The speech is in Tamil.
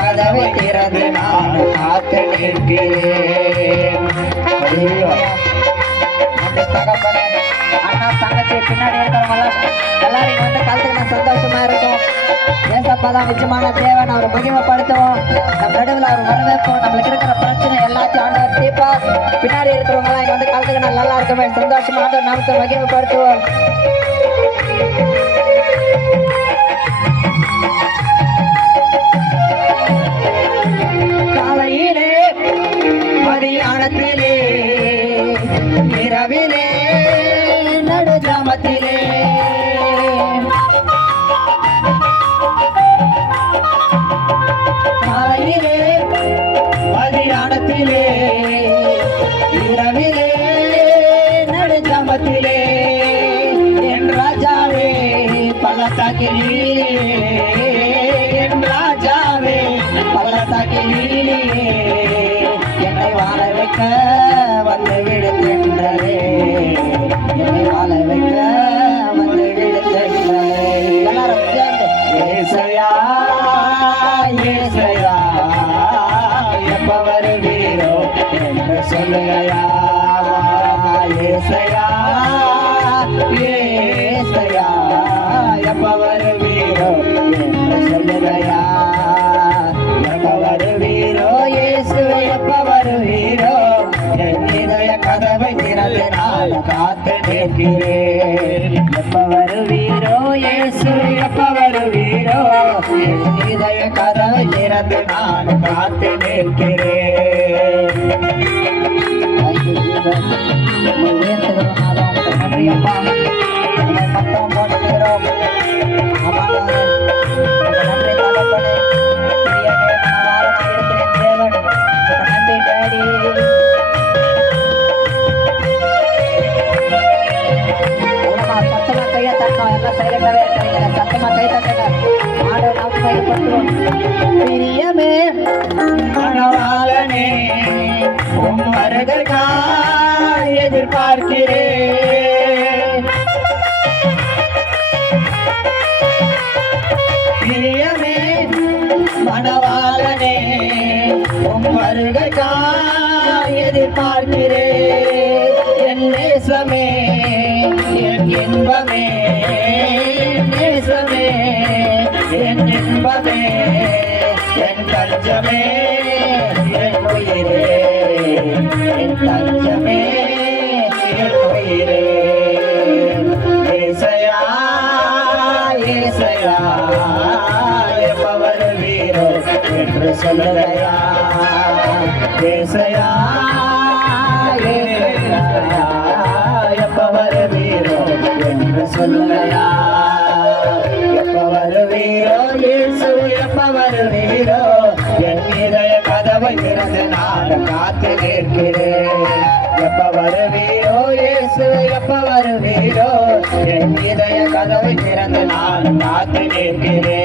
கதவை திறந்து நான் காத்து நிற்கிறேன். தகப்பனே, அண்ணா தங்கச்சி பின்னாடி இருக்கிறவங்க எல்லாரும் வந்து கலந்துக்கின சந்தோஷமா இருக்கும். ஏசப்பாதான் நிச்சயமான தேவன், அவரை மகிமைப்படுத்துவோம். நம்ம நடுவில் அவர் வரவேற்போம். நம்மளுக்கு இருக்கிற பிரச்சனை எல்லாத்தையும் ஆண்டவர் தீர்ப்பார். பின்னாடி இருக்கிறவங்க எல்லாம் இங்க வந்து கலந்துக்கினா நல்லா இருக்குமே, சந்தோஷமா ஆண்டவர் நாமத்தை மகிமைப்படுத்துவோம். காலையிலே மதியானத்திலே இரவிலே நடுஜாமத்திலே காலையிலே மதியானத்திலே இரவிலே நடுஜாமத்திலே என் ராஜாவே பள்ளத்தாக்கிலே, என் ராஜாவே பள்ளத்தாக்கிலே என்னை வாழ வைக்க வந்து விடுகின்றே, என்னை வாழ வைக்க வந்து விடுகின்றே. எல்லாரும் சேர்ந்து ஏசையா ஏசையா எப்ப வருவீரோ என்று சொல்லுகையா, ஏசையா ஏசையா எப்ப வருவீரோ என்று சொல்லுகையா, எப்ப வருவீரோ இயேசுவே எப்ப வருவீரோ, என் இதய கதவை திறந்து நான் காத்து நிற்கிறேன். எப்ப வருவீரோ இயேசு எப்ப வருவீரோ, என் இதய கதவை திறந்து நான் காத்து நிற்கிறேன். நன்றி அப்பா, மத்தம் போட்டுக்கிறோம். நன்றி தகப்பனே, தேவன் நன்றி டாடி. சத்தமா கையை தட்டணும், எல்லாம் சைலண்டாவே இருக்கிறீங்க. சத்தமா கை தட்டுங்க, ஆண்டவர் நாம் கைப்பற்றுவோம். பிரியமே மணவாளனே உம் வருகைக்காய் எதிர்பார்க்கிறேன். பிரியமே மணவாளனே உம் வருகைக்காய் எதிர்பார்க்கிறேன். என் நேசமே என் இன்பமே, நேசமே என் இன்பமே, என் தஞ்சமே என் உயிரே, என் தஞ்சமே என் உயிரே. ஏசையா ஏசையா எப்ப வருவீரோ என்று சொல்லுகையா, ஏசையா ஏசையா எப்ப வருவீரோ என்று சொல்லுகையா, எப்ப வருவீரோ இயேசு எப்ப வருவீரோ, என் இதய கதவை திறந்து நான் காத்து நிற்கிறேன். எப்ப வருவீரோ இயேசு எப்ப வருவீரோ, என் இதய கதவை திறந்து நான் காத்து நிற்கிறேன்.